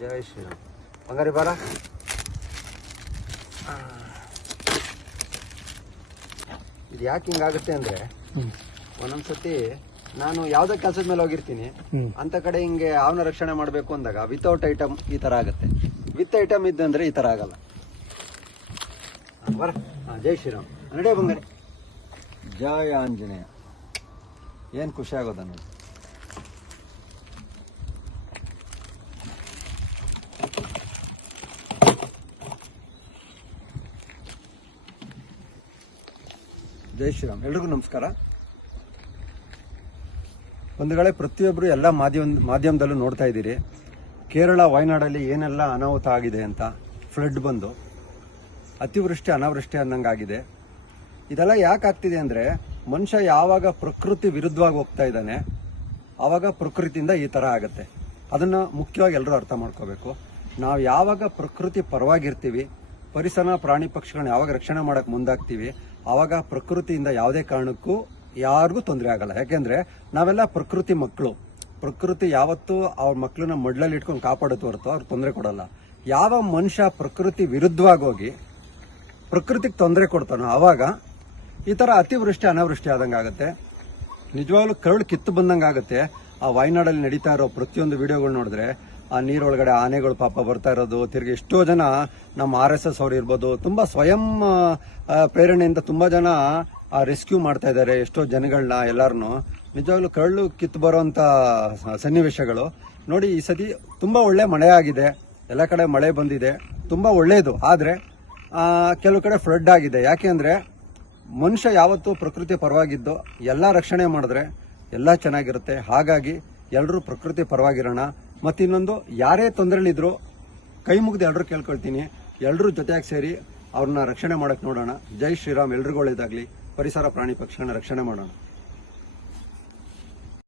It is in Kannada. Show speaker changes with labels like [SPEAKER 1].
[SPEAKER 1] ಜೈ ಶ್ರೀರಾಮ್ ಬಂಗಾರಿ ಬಾರ ಇದು ಯಾಕೆ ಹಿಂಗಾಗುತ್ತೆ ಅಂದ್ರೆ ಒಂದೊಂದ್ಸತಿ ನಾನು ಯಾವ್ದೋ ಕೆಲಸದ ಮೇಲೆ ಹೋಗಿರ್ತೀನಿ. ಅಂತ ಕಡೆ ಹಿಂಗೆ ಅವನ ರಕ್ಷಣೆ ಮಾಡಬೇಕು ಅಂದಾಗ ವಿತೌಟ್ ಐಟಮ್ ಈ ತರ ಆಗುತ್ತೆ. ವಿತ್ ಐಟಮ್ ಇದ್ದಂದ್ರೆ ಈ ತರ ಆಗಲ್ಲ. ಬರ. ಹಾಂ ಜೈ ಶ್ರೀರಾಮ್ ನಡೆ ಬಂಗಾರಿ ಜಯ ಆಂಜನೇಯ. ಏನ್ ಖುಷಿ ಆಗೋದ ನೋಡಿ ಜೈ ಶ್ರೀರಾಮ್. ಎಲ್ರಿಗೂ ನಮಸ್ಕಾರ. ಒಂದು ವೇಳೆ ಪ್ರತಿಯೊಬ್ಬರು ಎಲ್ಲ ಮಾಧ್ಯಮ ಮಾಧ್ಯಮದಲ್ಲೂ ನೋಡ್ತಾ ಇದ್ದೀರಿ. ಕೇರಳ, ವಯನಾಡಲ್ಲಿ ಏನೆಲ್ಲ ಅನಾಹುತ ಆಗಿದೆ ಅಂತ ಫ್ಲಡ್ ಬಂದು, ಅತಿವೃಷ್ಟಿ, ಅನಾವೃಷ್ಟಿ ಅನ್ನಂಗಾಗಿದೆ. ಇದೆಲ್ಲ ಯಾಕೆ ಆಗ್ತಿದೆ ಅಂದರೆ, ಮನುಷ್ಯ ಯಾವಾಗ ಪ್ರಕೃತಿ ವಿರುದ್ಧವಾಗಿ ಹೋಗ್ತಾ ಇದ್ದಾನೆ ಆವಾಗ ಪ್ರಕೃತಿಯಿಂದ ಈ ಥರ ಆಗುತ್ತೆ. ಅದನ್ನು ಮುಖ್ಯವಾಗಿ ಎಲ್ಲರೂ ಅರ್ಥ ಮಾಡ್ಕೋಬೇಕು. ನಾವು ಯಾವಾಗ ಪ್ರಕೃತಿ ಪರವಾಗಿರ್ತೀವಿ ಪರಿಸರ ಪ್ರಾಣಿ ಪಕ್ಷಿಗಳನ್ನ ಯಾವಾಗ ರಕ್ಷಣೆ ಮಾಡಕ್ಕೆ ಮುಂದಾಗ್ತೀವಿ ಆವಾಗ ಪ್ರಕೃತಿಯಿಂದ ಯಾವುದೇ ಕಾರಣಕ್ಕೂ ಯಾರಿಗೂ ತೊಂದರೆ ಆಗಲ್ಲ. ಯಾಕೆಂದ್ರೆ ನಾವೆಲ್ಲ ಪ್ರಕೃತಿ ಮಕ್ಕಳು. ಪ್ರಕೃತಿ ಯಾವತ್ತೂ ಅವ್ರ ಮಕ್ಕಳನ್ನ ಮಡ್ಲಲ್ಲಿ ಇಟ್ಕೊಂಡು ಕಾಪಾಡುತ್ತೆ ಹೊರತು ಅವ್ರಿಗೆ ತೊಂದರೆ ಕೊಡಲ್ಲ. ಯಾವ ಮನುಷ್ಯ ಪ್ರಕೃತಿ ವಿರುದ್ಧವಾಗಿ ಹೋಗಿ ಪ್ರಕೃತಿಗೆ ತೊಂದರೆ ಕೊಡ್ತಾನೋ ಆವಾಗ ಈ ತರ ಅತಿವೃಷ್ಟಿ, ಅನಾವೃಷ್ಟಿ ಆದಂಗೆ ಆಗುತ್ತೆ. ನಿಜವಾಗ್ಲೂ ಕರುಳು ಕಿತ್ತು ಬಂದಂಗೆ ಆಗುತ್ತೆ. ಆ ವಾಯ್ನಾಡಲ್ಲಿ ನಡೀತಾ ಇರೋ ಪ್ರತಿಯೊಂದು ವಿಡಿಯೋಗಳು ನೋಡಿದ್ರೆ ಆ ನೀರೊಳಗಡೆ ಆನೆಗಳು ಪಾಪ ಬರ್ತಾ ಇರೋದು ತಿರ್ಗಿ ಎಷ್ಟೋ ಜನ ನಮ್ಮ ಆರ್ ಎಸ್ ಎಸ್ ಅವ್ರು ಇರ್ಬೋದು ತುಂಬಾ ಸ್ವಯಂ ಪ್ರೇರಣೆಯಿಂದ ತುಂಬಾ ಜನ ಆ ರೆಸ್ಕ್ಯೂ ಮಾಡ್ತಾ ಇದ್ದಾರೆ ಎಷ್ಟೋ ಜನಗಳನ್ನ ಎಲ್ಲಾರನು. ನಿಜವಾಗ್ಲೂ ಕರಳು ಕಿತ್ತು ಬರೋಂಥ ಸನ್ನಿವೇಶಗಳು. ನೋಡಿ ಈ ಸತಿ ತುಂಬಾ ಒಳ್ಳೆ ಮಳೆ ಆಗಿದೆ. ಎಲ್ಲ ಕಡೆ ಮಳೆ ಬಂದಿದೆ. ತುಂಬಾ ಒಳ್ಳೆಯದು ಆದ್ರೆ ಆ, ಕೆಲವು ಕಡೆ ಫ್ಲಡ್ ಆಗಿದೆ. ಯಾಕೆ ಅಂದ್ರೆ ಮನುಷ್ಯ ಯಾವತ್ತೂ ಪ್ರಕೃತಿ ಪರವಾಗಿದ್ದು ಎಲ್ಲ ರಕ್ಷಣೆ ಮಾಡಿದ್ರೆ ಎಲ್ಲ ಚೆನ್ನಾಗಿರುತ್ತೆ. ಹಾಗಾಗಿ ಎಲ್ಲರೂ ಪ್ರಕೃತಿ ಪರವಾಗಿರೋಣ. ಮತ್ತಿನ್ನೊಂದು ಯಾರೇ ತೊಂದರೆಲಿದ್ರು ಕೈ ಮುಗಿದು ಎಲ್ಲರೂ ಕೇಳ್ಕೊಳ್ತೀನಿ. ಎಲ್ಲರೂ ಜೊತೆಯಾಗಿ ಸೇರಿ ಅವ್ರನ್ನ ರಕ್ಷಣೆ ಮಾಡಕ್ ನೋಡೋಣ. ಜೈ ಶ್ರೀರಾಮ್, ಎಲ್ರಿಗೂ ಒಳ್ಳೇದಾಗ್ಲಿ. ಪರಿಸರ ಪ್ರಾಣಿ ಪಕ್ಷಿಗಳನ್ನ ರಕ್ಷಣೆ ಮಾಡೋಣ.